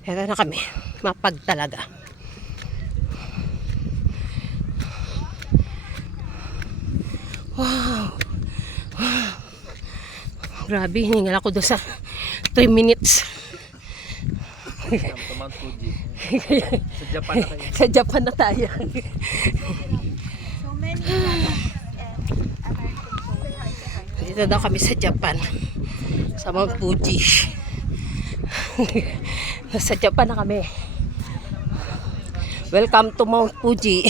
Ito na kami. Mapag talaga. Wow. Wow. Grabe, hiningal ako doon sa 3 minutes. Sa Mount Fuji. Sa Japan na kayo. Sa Japan na tayo. So many products and American Dito daw kami sa Japan. Sa Mount Fuji. Nasa Japan na kami. Welcome to Mount Fuji.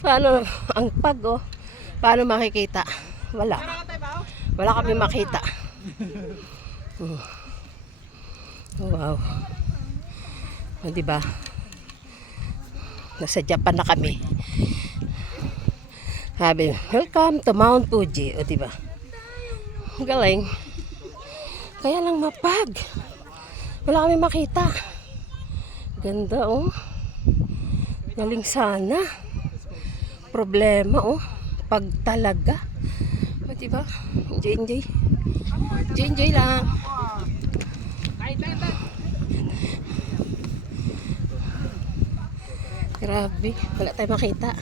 Paano ang pag oh? Paano makikita? Wala. Wala kami makita. Wow. O, diba? Nasa Japan na kami. Sabi, welcome to Mount Fuji. O, diba? Ang galing. Kaya lang mapag. Wala kami makita. Ganda, oh. Galing sana. Problema, oh. Pag talaga. O, diba? Enjoy. Enjoy lang. Grabe. Wala tayong makita.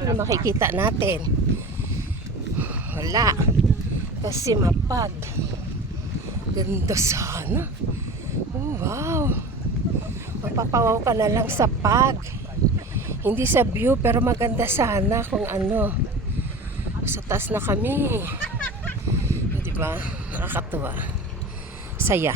Ano makikita natin? Wala. Kasi mapag. Ganda sana. Oh, wow. Mapapawaw ka na lang sa pag. Hindi sa view, pero maganda sana kung ano. Sa taas na kami. Diba? Nakakatuwa. Saya.